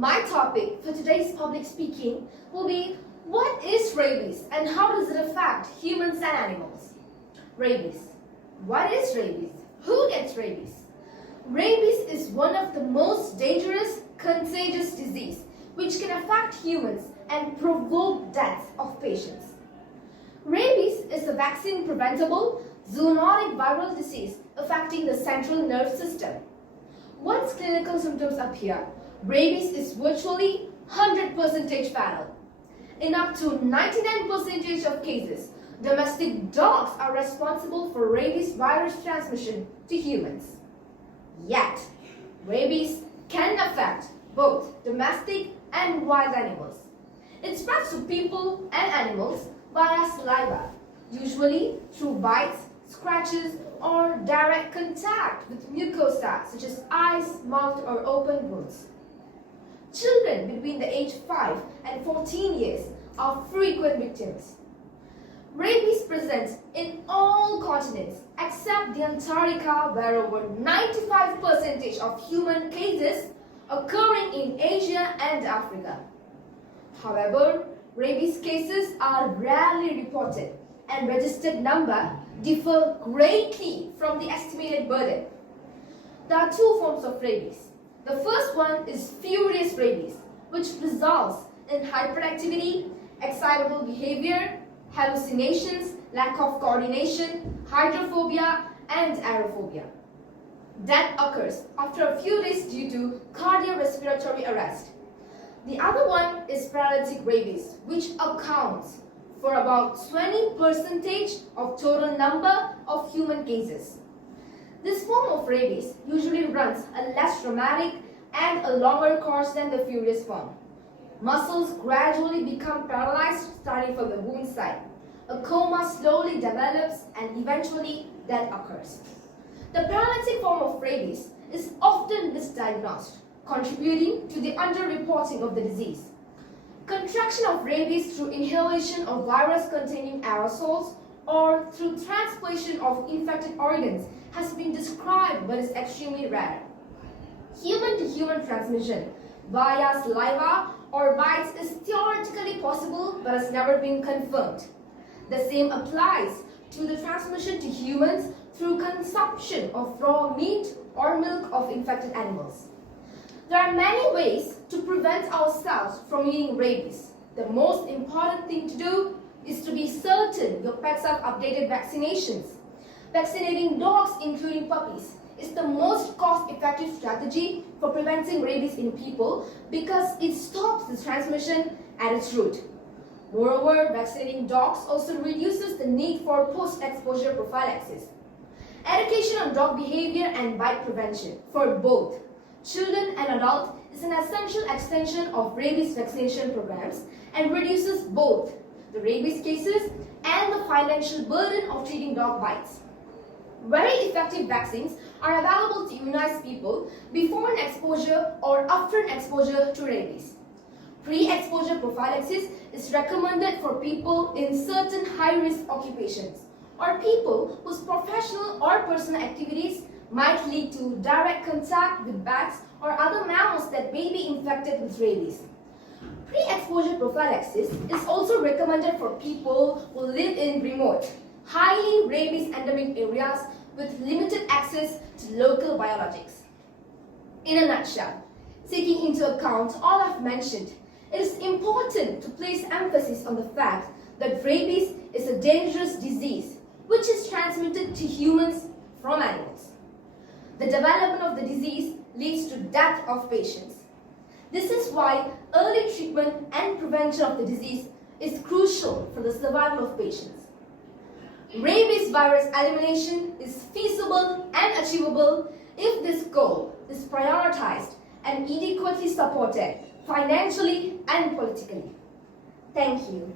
My topic for today's public speaking will be what is rabies and how does it affect humans and animals? Rabies. What is rabies? Who gets rabies? Rabies is one of the most dangerous, contagious disease which can affect humans and provoke death of patients. Rabies is a vaccine-preventable, zoonotic viral disease affecting the central nerve system. Once clinical symptoms appear, rabies is virtually 100% fatal. In up to 99% of cases, domestic dogs are responsible for rabies virus transmission to humans. Yet, rabies can affect both domestic and wild animals. It spreads to people and animals via saliva, usually through bites, scratches, or direct contact with mucosa such as eyes, mouth, or open wounds. Children between the age 5 and 14 years are frequent victims. Rabies presents in all continents except the Antarctica, where over 95% of human cases occurring in Asia and Africa. However, rabies cases are rarely reported and registered number differ greatly from the estimated burden. There are two forms of rabies. The first one is furious rabies, which results in hyperactivity, excitable behavior, hallucinations, lack of coordination, hydrophobia, and aerophobia. Death occurs after a few days due to cardiorespiratory arrest. The other one is paralytic rabies, which accounts for about 20% of total number of human cases. This form of rabies usually runs a less dramatic and a longer course than the furious form. Muscles gradually become paralyzed starting from the wound site. A coma slowly develops and eventually death occurs. The paralytic form of rabies is often misdiagnosed, contributing to the underreporting of the disease. Contraction of rabies through inhalation of virus-containing aerosols or through transplantation of infected organs has been described but is extremely rare. Human-to-human transmission via saliva or bites is theoretically possible but has never been confirmed. The same applies to the transmission to humans through consumption of raw meat or milk of infected animals. There are many ways to prevent ourselves from getting rabies. The most important thing to do is to be certain your pets have updated vaccinations. Vaccinating dogs, including puppies, is the most cost-effective strategy for preventing rabies in people because it stops the transmission at its root. Moreover, vaccinating dogs also reduces the need for post-exposure prophylaxis. Education on dog behavior and bite prevention for both children and adults is an essential extension of rabies vaccination programs and reduces both the rabies cases and the financial burden of treating dog bites. Very effective vaccines are available to immunize people before an exposure or after an exposure to rabies. Pre-exposure prophylaxis is recommended for people in certain high-risk occupations or people whose professional or personal activities might lead to direct contact with bats or other mammals that may be infected with rabies. Pre-exposure prophylaxis is also recommended for people who live in remote, highly rabies endemic areas with limited access to local biologics. In a nutshell, taking into account all I've mentioned, it is important to place emphasis on the fact that rabies is a dangerous disease which is transmitted to humans from animals. The development of the disease leads to death of patients. This is why early treatment and prevention of the disease is crucial for the survival of patients. Rabies virus elimination is feasible and achievable if this goal is prioritized and adequately supported financially and politically. Thank you.